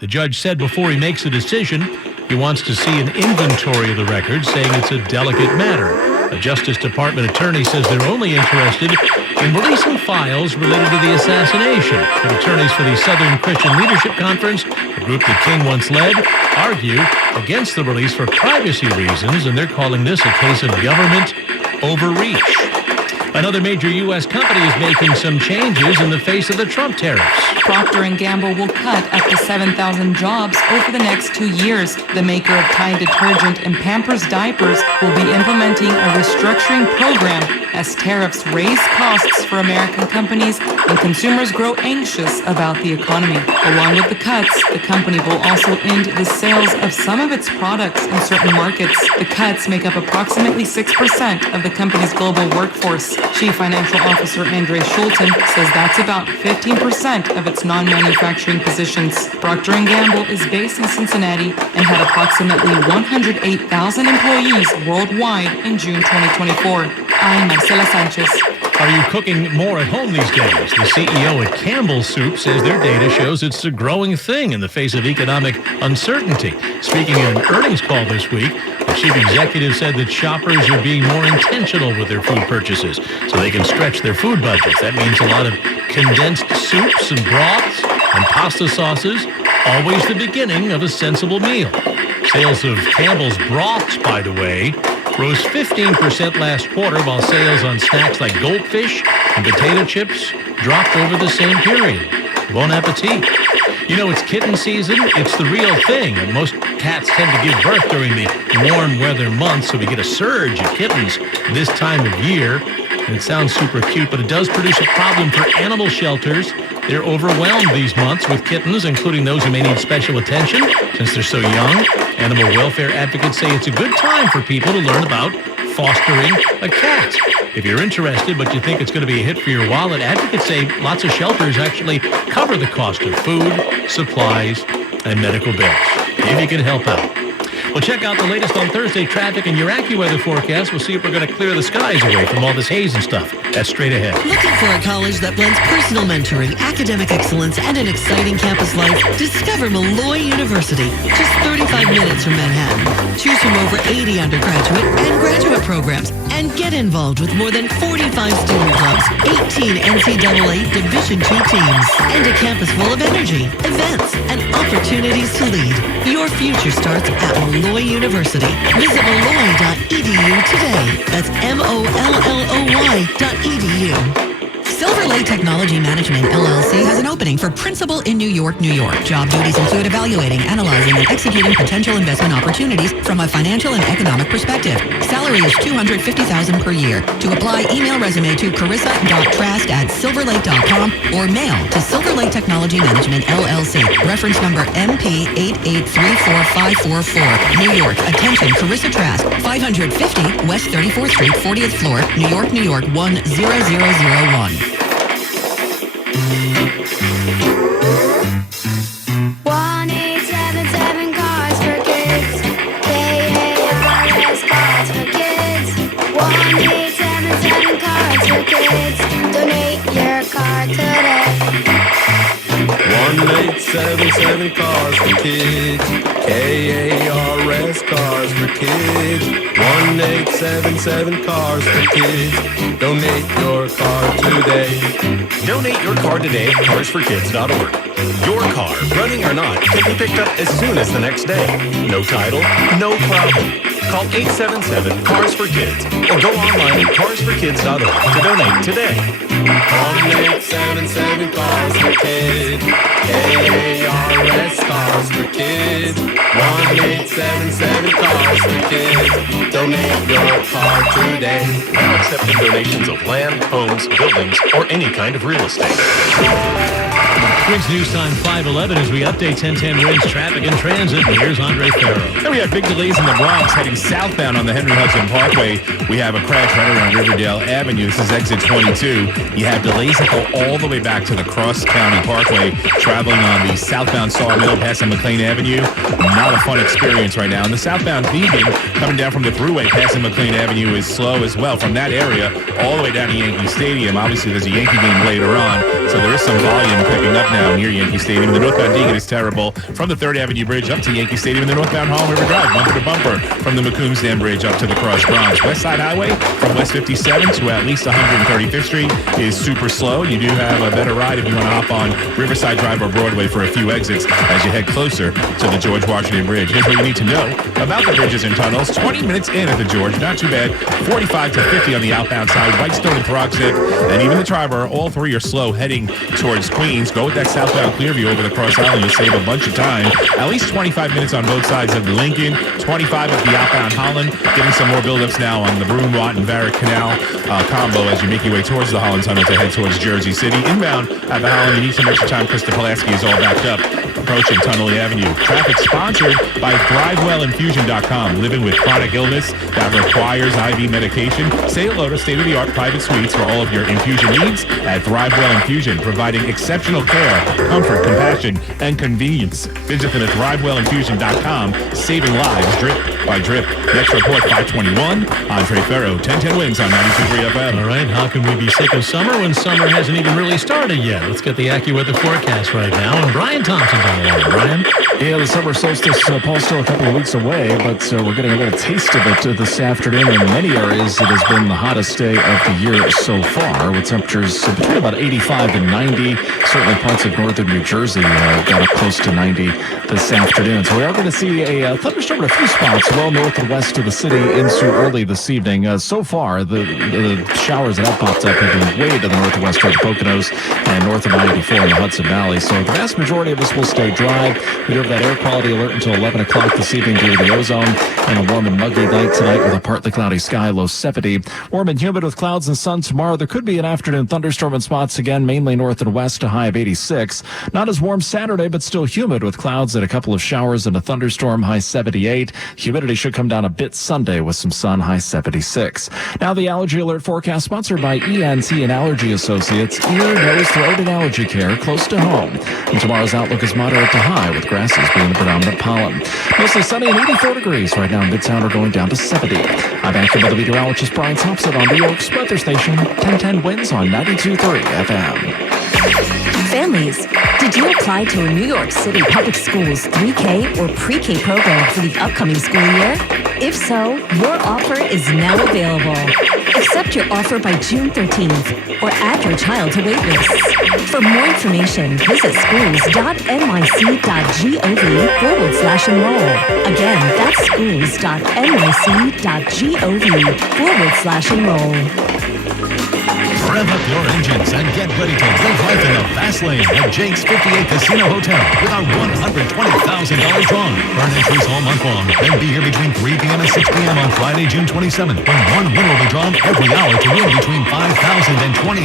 The judge said before he makes a decision, he wants to see an inventory of the records, saying it's a delicate matter. A Justice Department attorney says they're only interested in releasing files related to the assassination. But attorneys for the Southern Christian Leadership Conference, a group that King once led, argue against the release for privacy reasons, and they're calling this a case of government overreach. Another major U.S. company is making some changes in the face of the Trump tariffs. Procter & Gamble will cut up to 7,000 jobs over the next 2 years. The maker of Tide detergent and Pampers diapers will be implementing a restructuring program as tariffs raise costs for American companies and consumers grow anxious about the economy. Along with the cuts, the company will also end the sales of some of its products in certain markets. The cuts make up approximately 6% of the company's global workforce. Chief Financial Officer Andre Schulten says that's about 15% of its non-manufacturing positions. Procter & Gamble is based in Cincinnati and had approximately 108,000 employees worldwide in June 2024. I'm Marcela Sanchez. Are you cooking more at home these days? The CEO at Campbell Soup says their data shows it's a growing thing in the face of economic uncertainty. Speaking in an earnings call this week, the chief executive said that shoppers are being more intentional with their food purchases so they can stretch their food budgets. That means a lot of condensed soups and broths and pasta sauces, always the beginning of a sensible meal. Sales of Campbell's broths, by the way, rose 15% last quarter, while sales on snacks like goldfish and potato chips dropped over the same period. Bon appetit. You know, it's kitten season. It's the real thing. And most cats tend to give birth during the warm weather months, so we get a surge of kittens this time of year. And it sounds super cute, but it does produce a problem for animal shelters. They're overwhelmed these months with kittens, including those who may need special attention since they're so young. Animal welfare advocates say it's a good time for people to learn about fostering a cat. If you're interested, but you think it's going to be a hit for your wallet, advocates say lots of shelters actually cover the cost of food, supplies, and medical bills. Maybe you can help out. Well, check out the latest on Thursday traffic and your AccuWeather forecast. We'll see if we're going to clear the skies away from all this haze and stuff. That's straight ahead. Looking for a college that blends personal mentoring, academic excellence, and an exciting campus life? Discover Malloy University, just 35 minutes from Manhattan. Choose from over 80 undergraduate and graduate programs and get involved with more than 45 student clubs, 18 NCAA Division II teams, and a campus full of energy, events, and opportunities to lead. Your future starts at Malloy University. Visit malloy.edu today. That's MOLLOY.edu. Silver Lake Technology Management, LLC has an opening for principal in New York, New York. Job duties include evaluating, analyzing, and executing potential investment opportunities from a financial and economic perspective. Salary is $250,000 per year. To apply, email resume to carissa.trask@silverlake.com or mail to Silver Lake Technology Management, LLC. Reference number MP8834544. New York. Attention, Carissa Trask, 550 West 34th Street, 40th floor, New York, New York, 10001. 1877 Cars for Kids. KARS Cars for Kids. 1877 Cars for Kids. Donate your car today. 1877 Cars for Kids. KARS Cars for Kids. 1877 Cars for Kids. Donate your car today. Donate your car today at carsforkids.org. Your car, running or not, can be picked up as soon as the next day. No title, no problem. Call 877-CARS-FOR-KIDS or go online at carsforkids.org to donate today. 1877 Cars for Kids. KARS Cars for Kids. 1877 Cars for Kids. Donate your car today. Now accepting donations of land, homes, buildings, or any kind of real estate. Twins News Time 5:11 as we update 1010 Winds traffic and transit. And here's Andre Farrow. And we have big delays in the Bronx heading southbound on the Henry Hudson Parkway. We have a crash right around Riverdale Avenue. This is exit 22. You have delays that go all the way back to the Cross County Parkway, traveling on the southbound Sawmill past McLean Avenue. Not a fun experience right now. And the southbound Vegan coming down from the Thruway past McLean Avenue is slow as well. From that area all the way down to Yankee Stadium. Obviously, there's a Yankee game later on, so there is some volume picking up now now near Yankee Stadium. The northbound Deegan is terrible from the 3rd Avenue Bridge up to Yankee Stadium, and the northbound Harlem River Drive, bumper to bumper, from the McCombs Dam Bridge up to the Cross Bronx. West Side Highway from West 57 to at least 135th Street is super slow. You do have a better ride if you want to hop on Riverside Drive or Broadway for a few exits as you head closer to the George Washington Bridge. Here's what you need to know about the bridges and tunnels. 20 minutes in at the George, not too bad. 45 to 50 on the outbound side. Whitestone and Throxton, and even the Triborough, all three are slow heading towards Queens. Go with that southbound Clearview over the Cross Island. You'll save a bunch of time. At least 25 minutes on both sides of the Lincoln. 25 at the outbound Holland. Getting some more buildups now on the Broome, Watt, and Varick Canal combo as you make your way towards the Holland Tunnel to head towards Jersey City. Inbound at the Holland, you need some extra time. Krista Pulaski is all backed up approaching Tunnelly Avenue. Traffic sponsored by ThriveWellInfusion.com. Living with chronic illness that requires IV medication? Say hello to state-of-the-art private suites for all of your infusion needs at ThriveWell Infusion, providing exceptional care, comfort, compassion, and convenience. Visit them at ThriveWellInfusion.com, saving lives drip by drip. Next report, 521. Andre Ferro, 1010 wins on 92.3 FM. All right, how can we be sick of summer when summer hasn't even really started yet? Let's get the AccuWeather forecast right now. And Brian Thompson's on the line. Brian? Yeah, the summer solstice, Paul's still a couple of weeks away, but we're getting a little taste of it this afternoon. In many areas, it has been the hottest day of the year so far, with temperatures between about 85 and 90. Certainly parts of northern New Jersey got up close to 90 this afternoon. So we are going to see a thunderstorm in a few spots well north and west of the city into early this evening. So far, the showers that have popped up have been way to the northwest of the Poconos and north of I-84 in the Hudson Valley. So the vast majority of us will stay dry. We do have that air quality alert until 11 o'clock this evening due to the ozone, and a warm and muggy night tonight with a partly cloudy sky, low 70. Warm and humid with clouds and sun tomorrow. There could be an afternoon thunderstorm in spots again, mainly north and west, a high of 86. Not as warm Saturday, but still humid with clouds and a couple of showers and a thunderstorm, high 78. Humidity should come down a bit Sunday with some sun, high 76. Now the allergy alert forecast sponsored by ENT and Allergy Associates. Ear, nose, throat, and allergy care close to home. And tomorrow's outlook is moderate to high with grasses being the predominant pollen. Mostly sunny and 84 degrees right now in Midtown, are going down to 70. I'm AccuWeather meteorologist Brian Thompson on New York's weather station. 1010 wins on 92.3 FM. Families, did you apply to a New York City Public Schools 3K or Pre-K program for the upcoming school year? If so, your offer is now available. Accept your offer by June 13th or add your child to wait lists. For more information, visit schools.nyc.gov/enroll. Again, that's schools.nyc.gov/enroll. Rev up your engines and get ready to live life in the fast lane at Jake's 58 Casino Hotel with our $120,000 drawing. Earn entries all month long, then be here between 3 p.m. and 6 p.m. on Friday, June 27th, when one winner will be drawn every hour to win between $5,000 and $20,000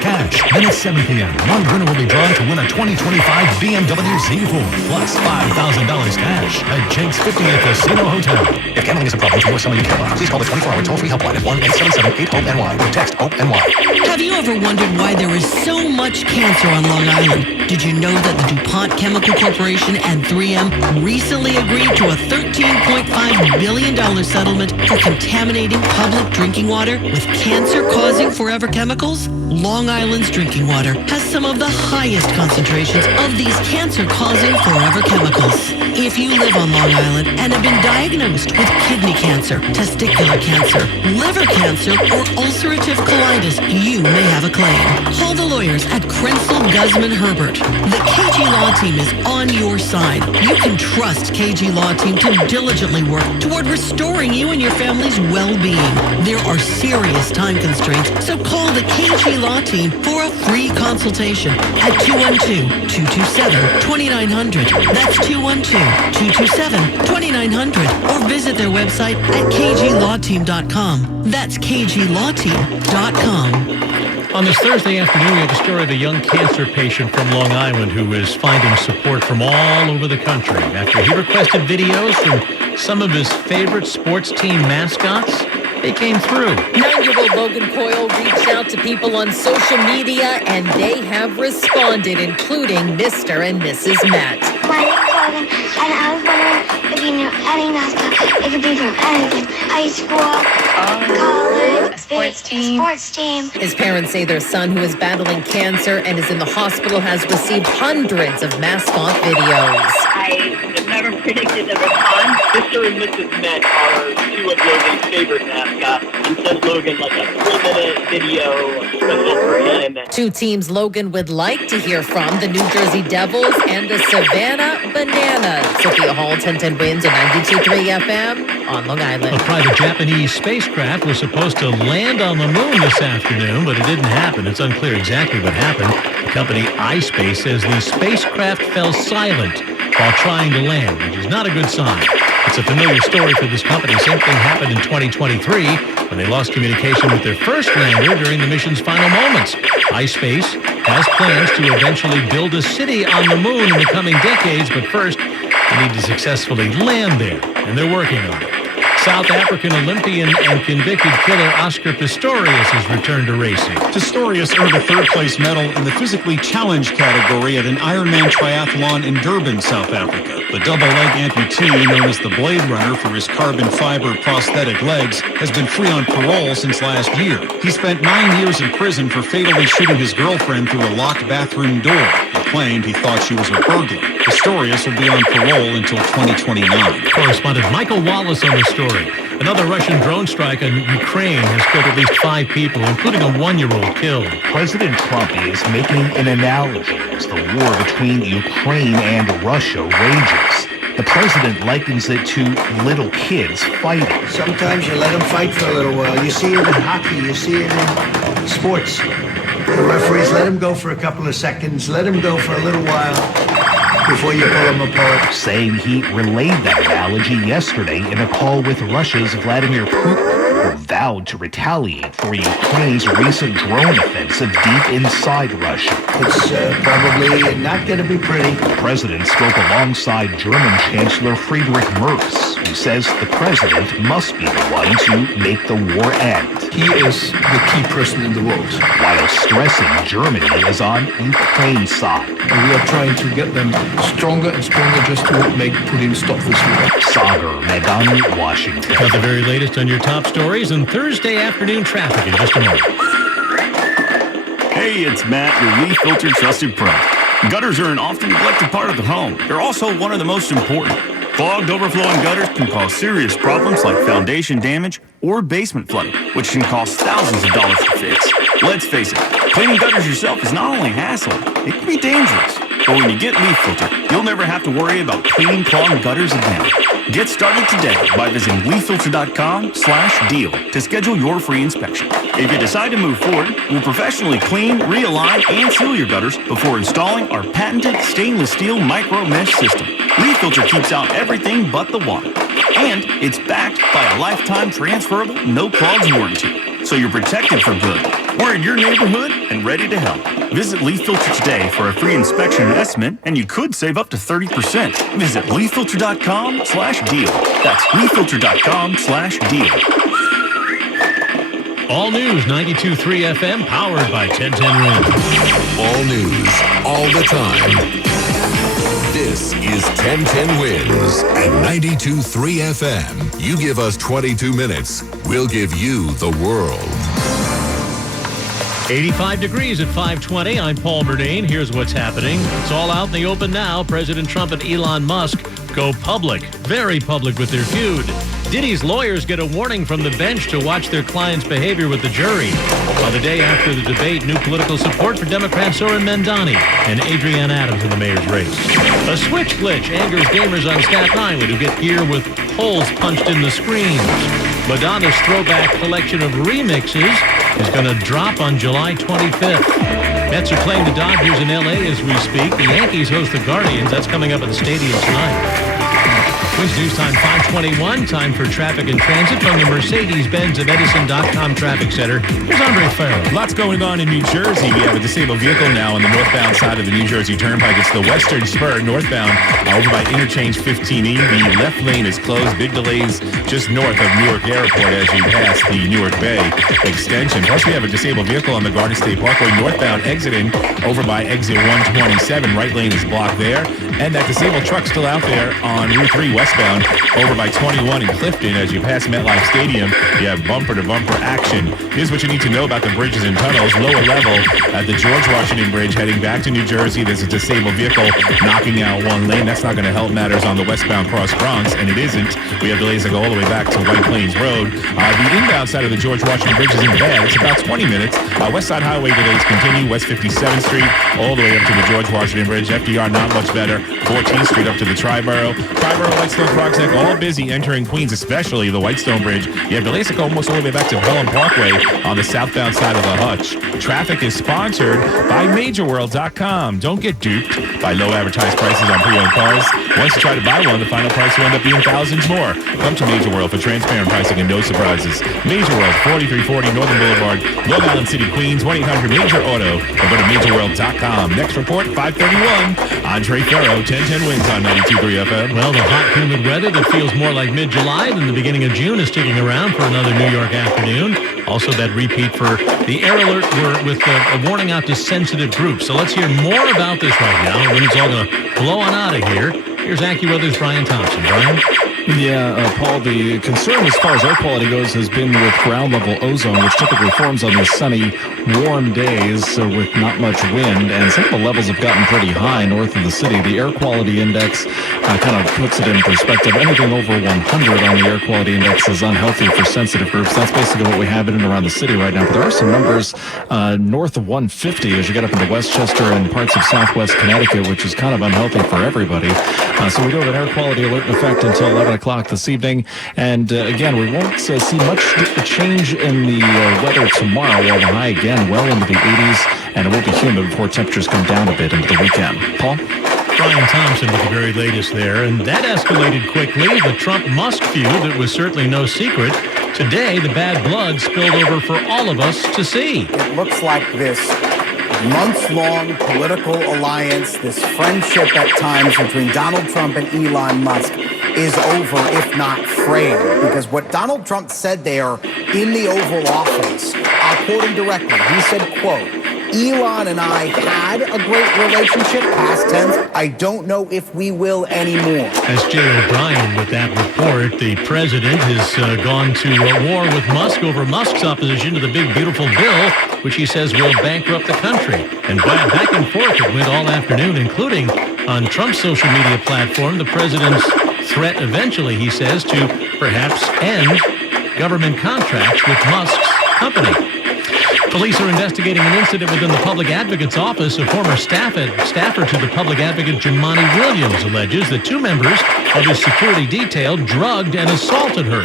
cash. Then at 7 p.m., one winner will be drawn to win a 2025 BMW Z4 plus $5,000 cash at Jake's 58 Casino Hotel. If gambling is a problem for you or someone you care about, please call the 24-hour toll-free helpline at 1-877-8-HOPE-NY or text HOPE-NY. Have you ever wondered why there is so much cancer on Long Island? Did you know that the DuPont Chemical Corporation and 3M recently agreed to a $13.5 billion settlement for contaminating public drinking water with cancer-causing forever chemicals? Long Island's drinking water has some of the highest concentrations of these cancer-causing forever chemicals. If you live on Long Island and have been diagnosed with kidney cancer, testicular cancer, liver cancer, or ulcerative colitis, you may have a claim. Call the lawyers at Krensel, Guzman, Herbert. The KG Law Team is on your side. You can trust KG Law Team to diligently work toward restoring you and your family's well-being. There are serious time constraints, so call the KG Law Team for a free consultation at 212-227-2900. That's 212-227-2900. Or visit their website at kglawteam.com. That's kglawteam.com. On this Thursday afternoon, we have a story of a young cancer patient from Long Island who is finding support from all over the country after he requested videos from some of his favorite sports team mascots. They came through. 9-year-old Logan Coyle reached out to people on social media, and they have responded, including Mr. and Mrs. Matt. My name's Logan, and I was wondering if you knew any mascot. If everything from anything. High school, college, sports team. His parents say their son, who is battling cancer and is in the hospital, has received hundreds of mask-off videos. I have never predicted the response. Mr. and Mrs. Met are two of Logan's favorite mascots, and sent Logan like a 3-minute video special for him. Two teams Logan would like to hear from: the New Jersey Devils and the Savannah Bananas. Sophia Hall, 1010 wins on 92.3 FM on Long Island. A private Japanese spacecraft was supposed to land on the moon this afternoon, but it didn't happen. It's unclear exactly what happened. The company iSpace says the spacecraft fell silent while trying to land, which is not a good sign. It's a familiar story for this company. Same thing happened in 2023 when they lost communication with their first lander during the mission's final moments. iSpace has plans to eventually build a city on the moon in the coming decades, but first they need to successfully land there, and they're working on it. South African Olympian and convicted killer Oscar Pistorius has returned to racing. Pistorius earned a third-place medal in the physically challenged category at an Ironman triathlon in Durban, South Africa. The double-leg amputee, known as the Blade Runner for his carbon fiber prosthetic legs, has been free on parole since last year. He spent 9 years in prison for fatally shooting his girlfriend through a locked bathroom door. He claimed he thought she was a burglar. Pistorius will be on parole until 2029. Correspondent Michael Wallace on the story. Another Russian drone strike on Ukraine has killed at least 5 people, including a 1-year-old killed. President Trump is making an analogy as the war between Ukraine and Russia rages. The president likens it to little kids fighting. Sometimes you let them fight for a little while. You see it in hockey, you see it in sports. The referees let them go for a couple of seconds, let them go for a little while before you pull them apart. Saying he relayed that analogy yesterday in a call with Russia's Vladimir Putin, who vowed to retaliate for Ukraine's recent drone offensive deep inside Russia. It's probably not going to be pretty. The president spoke alongside German Chancellor Friedrich Merz, who says the president must be the one to make the war end. He is the key person in the world. While stressing Germany is on Ukraine's side. And we are trying to get them stronger and stronger just to make Putin stop this war. Sagar Medani, Washington. Got the very latest on your top stories and Thursday afternoon traffic in just a moment. Hey, it's Matt, your leaf filter trusted pro. Gutters are an often neglected part of the home. They're also one of the most important. Clogged, overflowing gutters can cause serious problems like foundation damage or basement flooding, which can cost thousands of dollars to fix. Let's face it, cleaning gutters yourself is not only a hassle, it can be dangerous. But when you get Leaf Filter, you'll never have to worry about cleaning clogged gutters again. Get started today by visiting leaffilter.com/deal to schedule your free inspection. If you decide to move forward, we'll professionally clean, realign, and seal your gutters before installing our patented stainless steel micro mesh system. Leaf Filter keeps out everything but the water. And it's backed by a lifetime transferable no clogs warranty. So you're protected for good. We're in your neighborhood and ready to help. Visit Leaf Filter today for a free inspection and estimate, and you could save up to 30%. Visit leaffilter.com/deal. That's leaffilter.com/deal. All News 92.3 FM, powered by 1010 Wins. All news, all the time. This is 1010 Wins at 92.3 FM. You give us 22 minutes, we'll give you the world. 85 degrees at 5:20. I'm Paul Murnane. Here's what's happening. It's all out in the open now. President Trump and Elon Musk go public, very public with their feud. Diddy's lawyers get a warning from the bench to watch their client's behavior with the jury. By the day after the debate, new political support for Democrat Zoran Mandani and Adrienne Adams in the mayor's race. A switch glitch angers gamers on Staten Island who get gear with holes punched in the screens. Madonna's throwback collection of remixes is going to drop on July 25th. Mets are playing the Dodgers in L.A. as we speak. The Yankees host the Guardians. That's coming up at the stadium tonight. Twins News Time 5:21. Time for traffic and transit from the Mercedes-Benz of Edison.com Traffic Center. Here's Andre Farrell. Lots going on in New Jersey. We have a disabled vehicle now on the northbound side of the New Jersey Turnpike. It's the Western Spur northbound over by Interchange 15E. The left lane is closed. Big delays just north of Newark Airport as you pass the Newark Bay extension. Plus, we have a disabled vehicle on the Garden State Parkway northbound exiting over by exit 127. Right lane is blocked there. And that disabled truck still out there on Route 3 West westbound over by 21 in Clifton. As you pass MetLife Stadium, you have bumper-to-bumper action. Here's what you need to know about the bridges and tunnels. Lower level at the George Washington Bridge heading back to New Jersey. There's a disabled vehicle knocking out one lane. That's not going to help matters on the westbound cross Bronx, and it isn't. We have delays that go all the way back to White Plains Road. The inbound side of the George Washington Bridge isn't bad. It's about 20 minutes. West Side Highway delays continue. West 57th Street all the way up to the George Washington Bridge. FDR not much better. 14th Street up to the Triborough. Whitestone, Crocs Neck, all busy entering Queens, especially the Whitestone Bridge. You have delays that go almost all the way back to Pelham Parkway on the southbound side of the Hutch. Traffic is sponsored by MajorWorld.com. Don't get duped by low advertised prices on pre-owned cars. Once you try to buy one, the final price will end up being thousands more. Come to Major World for transparent pricing and no surprises. Major World, 4340 Northern Boulevard, Long Island City, Queens, 1-800-MAJOR-AUTO, or go to MajorWorld.com. Next report, 531. Andre Ferro, 1010 wins on 92.3 FM. Well, the hot, humid weather that feels more like mid-July than the beginning of June is sticking around for another New York afternoon. Also, that repeat for the air alert with a warning out to sensitive groups. So let's hear more about this right now when it's all going to blow on out of here. Here's AccuWeather's Brian Thompson. Brian? Yeah, Paul, the concern as far as air quality goes has been with ground-level ozone, which typically forms on these sunny, warm days with not much wind, and some of the levels have gotten pretty high north of the city. The air quality index kind of puts it in perspective. Anything over 100 on the air quality index is unhealthy for sensitive groups. That's basically what we have in and around the city right now. But there are some numbers north of 150 as you get up into Westchester and parts of southwest Connecticut, which is kind of unhealthy for everybody. So we do have an air quality alert in effect until 11 o'clock this evening. And again, we won't see much change in the weather tomorrow, while the high again well into the 80s, and it will be humid before temperatures come down a bit into the weekend. Paul? Brian Thompson with the very latest there, and that escalated quickly. The Trump-Musk feud, it was certainly no secret. Today, the bad blood spilled over for all of us to see. It looks like this months-long political alliance, this friendship at times between Donald Trump and Elon Musk is over, if not frayed, because what Donald Trump said there in the Oval Office, I'll quote him directly, he said, quote, Elon and I had a great relationship, past tense. I don't know if we will anymore. As Jay O'Brien with that report, the president has gone to war with Musk over Musk's opposition to the big, beautiful bill, which he says will bankrupt the country. And back and forth it went all afternoon, including on Trump's social media platform, the president's threat eventually, he says, to perhaps end government contracts with Musk's company. Police are investigating an incident within the public advocate's office. A former staffer to the public advocate, Jemani Williams, alleges that two members of his security detail drugged and assaulted her.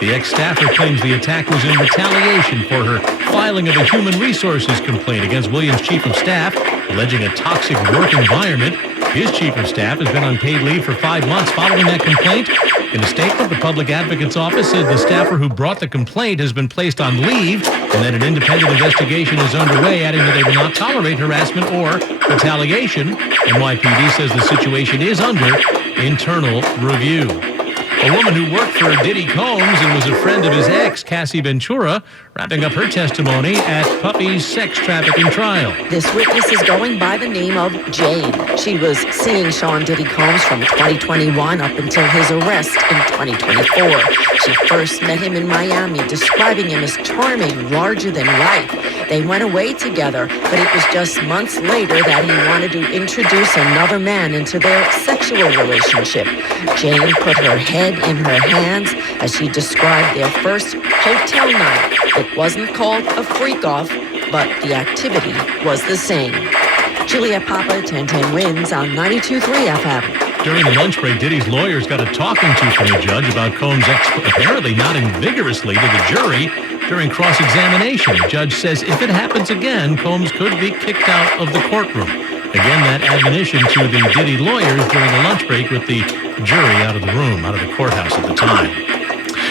The ex-staffer claims the attack was in retaliation for her filing of a human resources complaint against Williams' chief of staff, alleging a toxic work environment. His chief of staff has been on paid leave for 5 months following that complaint. In a statement, the public advocate's office said the staffer who brought the complaint has been placed on leave and that an independent investigation is underway, adding that they will not tolerate harassment or retaliation. NYPD says the situation is under internal review. A woman who worked for Diddy Combs and was a friend of his ex, Cassie Ventura, wrapping up her testimony at Puppy's sex trafficking trial. This witness is going by the name of Jane. She was seeing Sean Diddy Combs from 2021 up until his arrest in 2024. She first met him in Miami, describing him as charming, larger than life. They went away together, but it was just months later that he wanted to introduce another man into their sexual relationship. Jane put her head in her hands as she described their first hotel night. It wasn't called a freak-off, but the activity was the same. Juliet Papa, 1010 wins on 92.3 FM. During the lunch break, Diddy's lawyers got a talking to from the judge about Combs' apparently nodding vigorously to the jury during cross-examination. The judge says if it happens again, Combs could be kicked out of the courtroom. Again, that admonition to the Diddy lawyers during the lunch break with the jury out of the room, out of the courthouse at the time.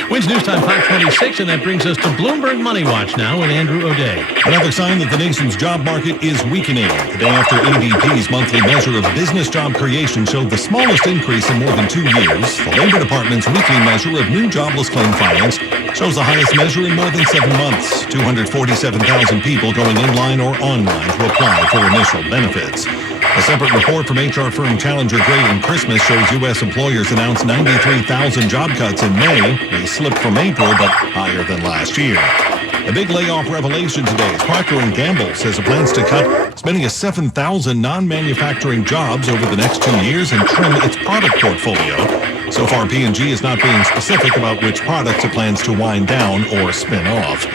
Wins News Time 526, and that brings us to Bloomberg Money Watch now with Andrew O'Day. Another sign that the nation's job market is weakening. The day after ADP's monthly measure of business job creation showed the smallest increase in more than 2 years, the Labor Department's weekly measure of new jobless claim filings shows the highest measure in more than 7 months. 247,000 people going in line or online to apply for initial benefits. A separate report from HR firm Challenger Gray and Christmas shows U.S. employers announced 93,000 job cuts in May. They slipped from April, but higher than last year. A big layoff revelation today as Procter & Gamble says it plans to cut as many as 7,000 non-manufacturing jobs over the next 2 years and trim its product portfolio. So far, P&G is not being specific about which products it plans to wind down or spin off.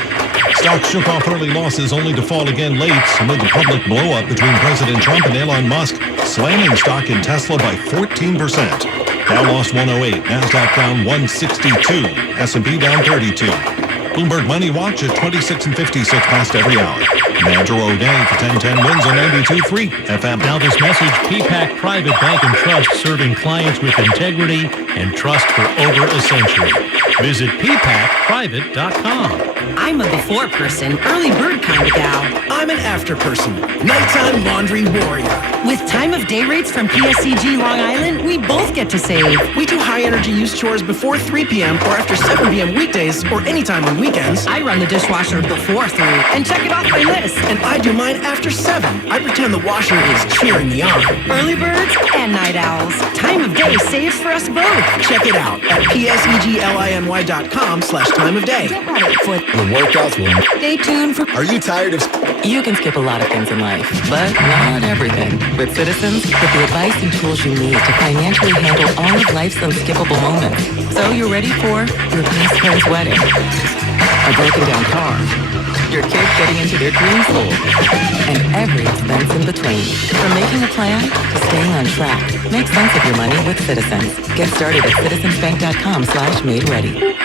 Stocks shook off early losses only to fall again late amid the public blow-up between President Trump and Elon Musk, slamming stock in Tesla by 14%. Dow lost 108, NASDAQ down 162, S&P down 32. Bloomberg Money Watch at 26 and 56 past every hour. Andrew O'Day for 1010 wins on 92.3 FM. Now this message, PPAC Private Bank and Trust, serving clients with integrity and trust for over a century. Visit ppacprivate.com. I'm a before person, early bird kind of gal. I'm an after person, nighttime laundry warrior. With time of day rates from PSCG Long Island, we both get to save. We do high energy use chores before 3 p.m. or after 7 p.m. weekdays or anytime on weekends. I run the dishwasher before 3 and check it off my list. And I do mine after 7. I pretend the washer is cheering me on. Early birds and night owls. Time of day saves for us both. Check it out at pseglyny.com/time of day. Get ready for the workouts will. Stay tuned for. Are you tired of? You can skip a lot of things in life, but not everything. With Citizens, get the advice and tools you need to financially handle all of life's unskippable moments. So you're ready for your best friend's wedding, a broken down car, your kids getting into their dream school, and every expense in between. From making a plan to staying on track, make sense of your money with Citizens. Get started at citizensbank.com/made-ready.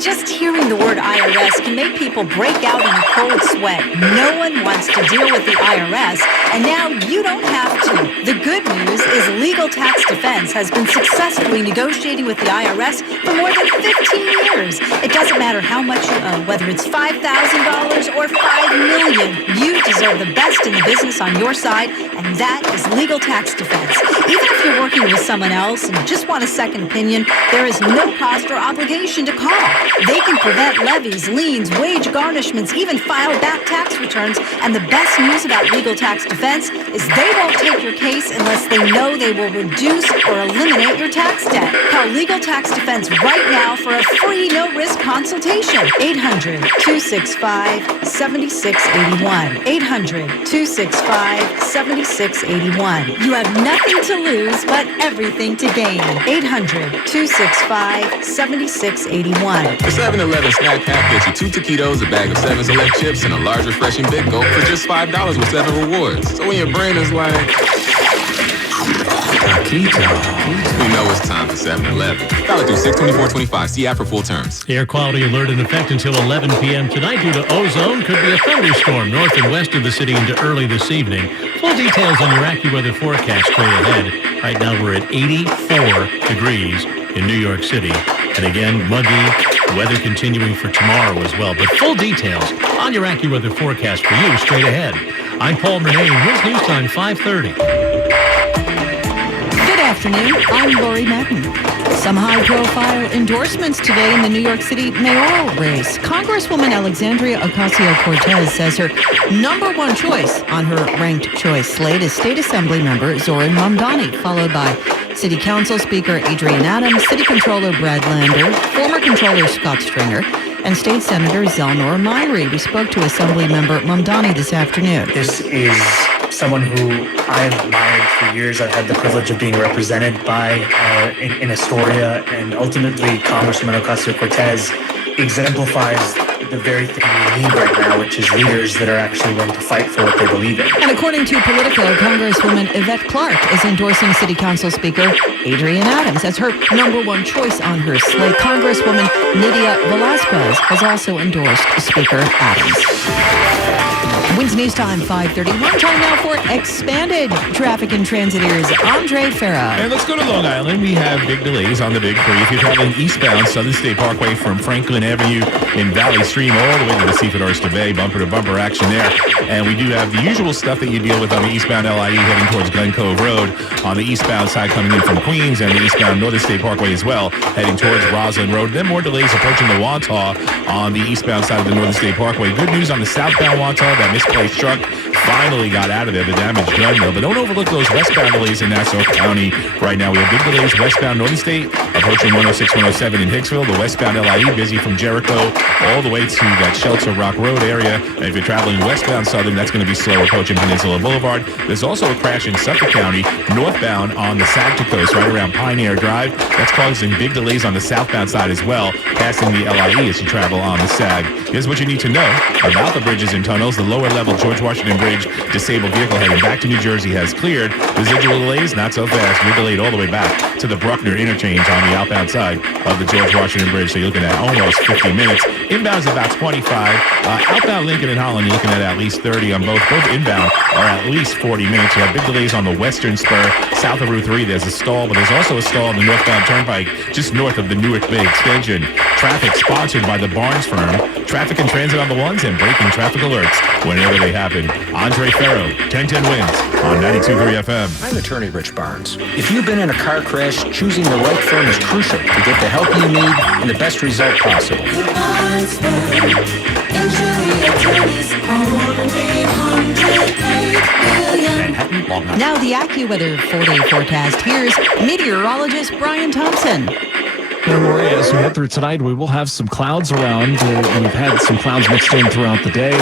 Just hearing the word IRS can make people break out in a cold sweat. No one wants to deal with the IRS, and now you don't have to. The good news is Legal Tax Defense has been successfully negotiating with the IRS for more than 15 years. It doesn't matter how much you owe, whether it's $5,000 or $5 million. You deserve the best in the business on your side, and that is Legal Tax Defense. Even if you're working with someone else and just want a second opinion, there is no cost or obligation to call. They can prevent levies, liens, wage garnishments, even file back tax returns. And the best news about Legal Tax Defense is they won't take your case unless they know they will reduce or eliminate your tax debt. Call Legal Tax Defense right now for a free no-risk consultation. 800-265-7681. 800-265-7681. You have nothing to lose but everything to gain. 800-265-7681. The 7-Eleven snack pack gets you 2 taquitos, a bag of 7 Select chips, and a large refreshing Big Gulp for just $5 with 7 rewards. So when your brain is like, taquito, you know it's time for 7-Eleven. Valid through 6/24/25. See app for full terms. Air quality alert in effect until 11 p.m. tonight due to ozone. Could be a thunderstorm north and west of the city into early this evening. Full details on your AccuWeather forecast straight ahead. Right now we're at 84 degrees in New York City. And again, muggy weather continuing for tomorrow as well. But full details on your AccuWeather forecast for you straight ahead. I'm Paul Murnane. Here's News Time 5:30. Good afternoon. I'm Lori Madden. Some high-profile endorsements today in the New York City mayoral race. Congresswoman Alexandria Ocasio-Cortez says her number one choice on her ranked choice slate is State Assembly member Zoran Mamdani, followed by City Council Speaker Adrian Adams, City Controller Brad Lander, former Controller Scott Stringer, and State Senator Zelnor Myrie. We spoke to Assembly member Mamdani this afternoon. This is someone who I have admired for years. I've had the privilege of being represented by in Astoria, and ultimately Congresswoman Ocasio-Cortez exemplifies the very thing we need right now, which is leaders that are actually willing to fight for what they believe in. And according to Politico, Congresswoman Yvette Clarke is endorsing City Council Speaker Adrian Adams as her number one choice on her slate. Congresswoman Nydia Velazquez has also endorsed Speaker Adams. Wins News Time 5:31. Time now for expanded traffic and transit ears. Andre Farah. And let's go to Long Island. We have big delays on the Big Three. If you're traveling eastbound, Southern State Parkway from Franklin Avenue in Valley Stream all the way to the Seaford Oyster Bay, bumper-to-bumper action there. And we do have the usual stuff that you deal with on the eastbound LIE heading towards Glen Cove Road, on the eastbound side coming in from Queens, and the eastbound Northern State Parkway as well, heading towards Roslyn Road. Then more delays approaching the Wantagh on the eastbound side of the Northern State Parkway. Good news on the southbound Wantagh, that misplaced truck finally got out of there. The damage done, though. But don't overlook those westbound delays in Nassau County right now. We have big delays westbound Northern State, approaching 106, 107 in Hicksville. The westbound LIE busy from Jericho all the way to that Shelter Rock Road area. And if you're traveling westbound Southern, that's going to be slow approaching Peninsula Boulevard. There's also a crash in Suffolk County, northbound on the Saginaw Coast, right around Pioneer Drive. That's causing big delays on the southbound side as well, passing the LIE as you travel on the SAG. Here's what you need to know about the bridges and tunnels. The lower level George Washington Bridge disabled vehicle heading back to New Jersey has cleared. Residual delays, not so fast. You're delayed all the way back to the Bruckner interchange on the outbound side of the George Washington Bridge. So you're looking at almost 50 minutes. Inbound is about 25. Outbound Lincoln and Holland, you're looking at least 30 on both. Both inbound are at least 40 minutes. You have big delays on the western spur south of Route 3. There's a stall, but there's also a stall on the northbound turnpike just north of the Newark Bay extension. Traffic sponsored by the Barnes firm. Traffic and transit on the ones and breaking traffic alerts whenever they happen. Andre Ferro, 1010 wins on 92.3 FM. I'm attorney Rich Barnes. If you've been in a car crash, choosing the right firm is crucial to get the help you need and the best result possible. Now the AccuWeather 4-day forecast. Here's meteorologist Brian Thompson. Don't worry, as we head through tonight, we will have some clouds around. We've had some clouds mixed in throughout the day,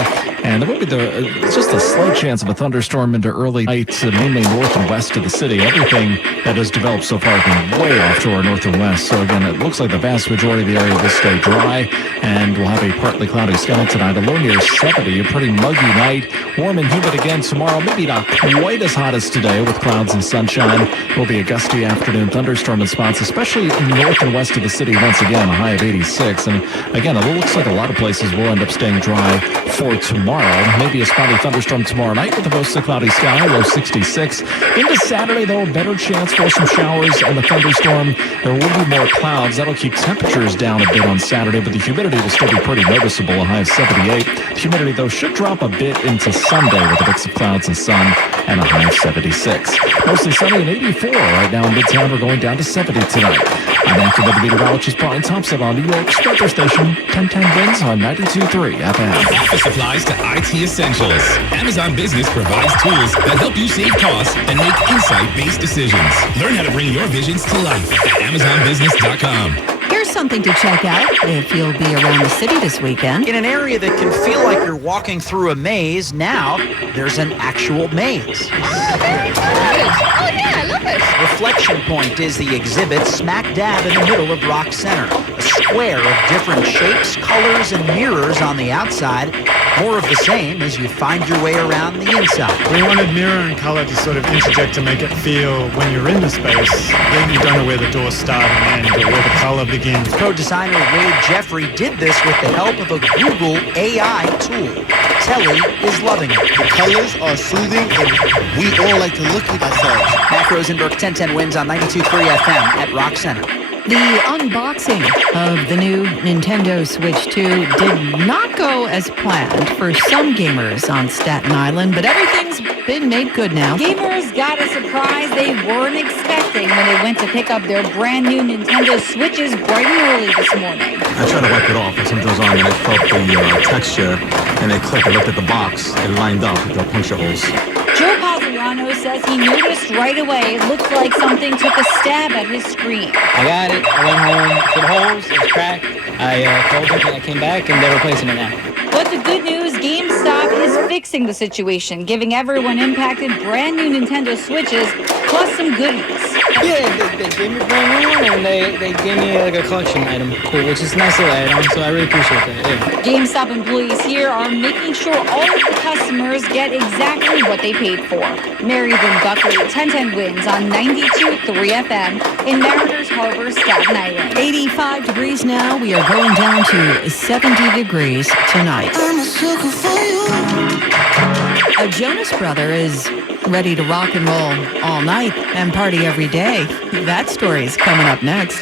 and there will be just a slight chance of a thunderstorm into early night, mainly north and west of the city. Everything that has developed so far has been way off to our north and west. So again, it looks like the vast majority of the area will stay dry, and we'll have a partly cloudy sky tonight. A low near 70, a pretty muggy night. Warm and humid again tomorrow. Maybe not quite as hot as today with clouds and sunshine. It will be a gusty afternoon thunderstorm in spots, especially in north and west of the city once again, a high of 86. And again, it looks like a lot of places will end up staying dry for tomorrow. Maybe a spotty thunderstorm tomorrow night with a mostly cloudy sky, low 66. Into Saturday, though, a better chance for some showers and a thunderstorm. There will be more clouds. That'll keep temperatures down a bit on Saturday, but the humidity will still be pretty noticeable, a high of 78. The humidity, though, should drop a bit into Sunday with a mix of clouds and sun and a high of 76. Mostly sunny and 84 right now in Midtown. We're going down to 70 tonight. I'm AccuWeather meteorologist Brian Thompson on New York's weather station, 1010 Winds on 92.3 FM. From office supplies to IT essentials, Amazon Business provides tools that help you save costs and make insight-based decisions. Learn how to bring your visions to life at AmazonBusiness.com. Here's something to check out if you'll be around the city this weekend. In an area that can feel like you're walking through a maze, now there's an actual maze. Oh, yeah, I love it. Reflection Point is the exhibit smack dab in the middle of Rock Center. A square of different shapes, colors, and mirrors on the outside. More of the same as you find your way around the inside. We wanted mirror and color to sort of interject to make it feel when you're in the space, then you don't know where the doors start and end or where the color begins. Co-designer Wade Jeffrey did this with the help of a Google AI tool. Telly is loving it. The colors are soothing and we all like to look at ourselves. Mac Rosenberg, 1010 Wins on 92.3 FM at Rock Center. The unboxing of the new Nintendo Switch 2 did not go as planned for some gamers on Staten Island, but everything's been made good now. Gamers got a surprise they weren't expecting when they went to pick up their brand new Nintendo Switches bright and early this morning. I tried to wipe it off, and something was on, and I felt the texture, and I clicked, I looked at the box, it lined up with the puncture holes. Joe Posarano says he noticed right away it looked like something took a stab at his screen. I got it. I went home to the holes. It was cracked. I called them and I came back and they're replacing it now. But the good news, GameStop is fixing the situation, giving everyone impacted brand new Nintendo Switches plus some goodies. Yeah, they gave me a brand new one and they gave me like a collection item, cool, which is a nice little add-on, so I really appreciate that. Yeah. GameStop employees here are making sure all of the customers get exactly what they paid for. Mary Lynn Buckley, 1010 Wins on 92.3 FM in Mariners Harbor, Staten Island. 85 degrees now. We are going down to 70 degrees tonight. I'm a sucker for you. A Jonas Brother is ready to rock and roll all night and party every day. That story is coming up next.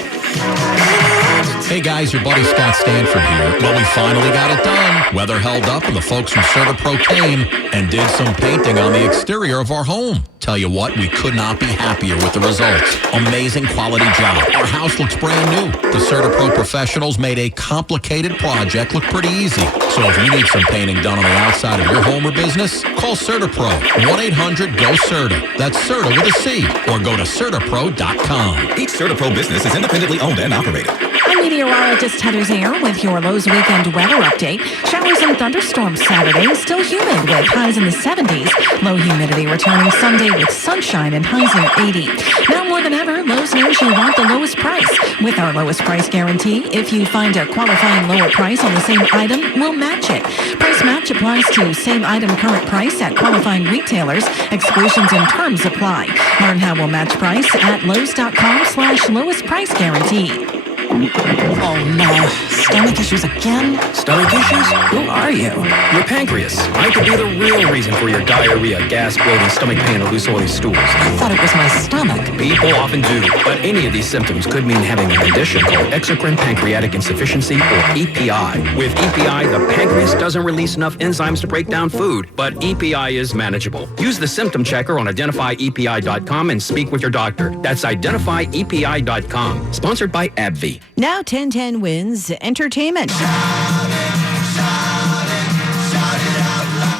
Hey guys, your buddy Scott Stanford here. Well, we finally got it done. Weather held up and the folks from CertaPro came and did some painting on the exterior of our home. Tell you what, we could not be happier with the results. Amazing quality job. Our house looks brand new. The CertaPro professionals made a complicated project look pretty easy. So if you need some painting done on the outside of your home or business, call CertaPro. 1-800-GO-CERTA. That's Certa with a C. Or go to CertaPro.com. Each CertaPro business is independently owned and operated. I'm meteorologist Heather Zayer with your Lowe's weekend weather update. Showers and thunderstorms Saturday, still humid with highs in the 70s. Low humidity returning Sunday with sunshine and highs in 80. Now more than ever, Lowe's knows you want the lowest price. With our lowest price guarantee, if you find a qualifying lower price on the same item, we'll match it. Price match applies to same item current price at qualifying retailers. Exclusions and terms apply. Learn how we'll match price at Lowe's.com/lowest price guarantee. Oh no, stomach issues again? Stomach issues? Who are you? Your pancreas. I could be the real reason for your diarrhea, gas, bloating, stomach pain, or loose oily stools. I thought it was my stomach. People often do, but any of these symptoms could mean having a condition called exocrine pancreatic insufficiency, or EPI. With EPI, the pancreas doesn't release enough enzymes to break down food, but EPI is manageable. Use the symptom checker on identifyepi.com and speak with your doctor. That's identifyepi.com. Sponsored by AbbVie. Now 1010 wins entertainment.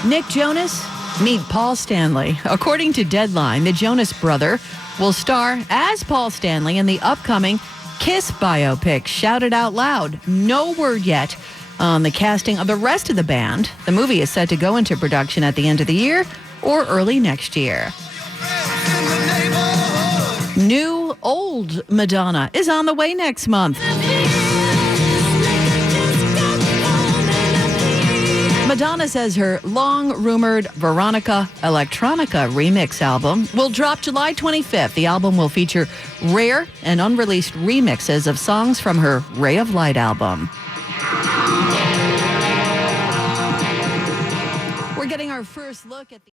Nick Jonas, meet Paul Stanley. According to Deadline, the Jonas brother will star as Paul Stanley in the upcoming Kiss biopic, Shout It Out Loud. No word yet on the casting of the rest of the band. The movie is set to go into production at the end of the year or early next year. New old Madonna is on the way next month. Madonna says her long-rumored Veronica Electronica remix album will drop July 25th. The album will feature rare and unreleased remixes of songs from her Ray of Light album. We're getting our first look at the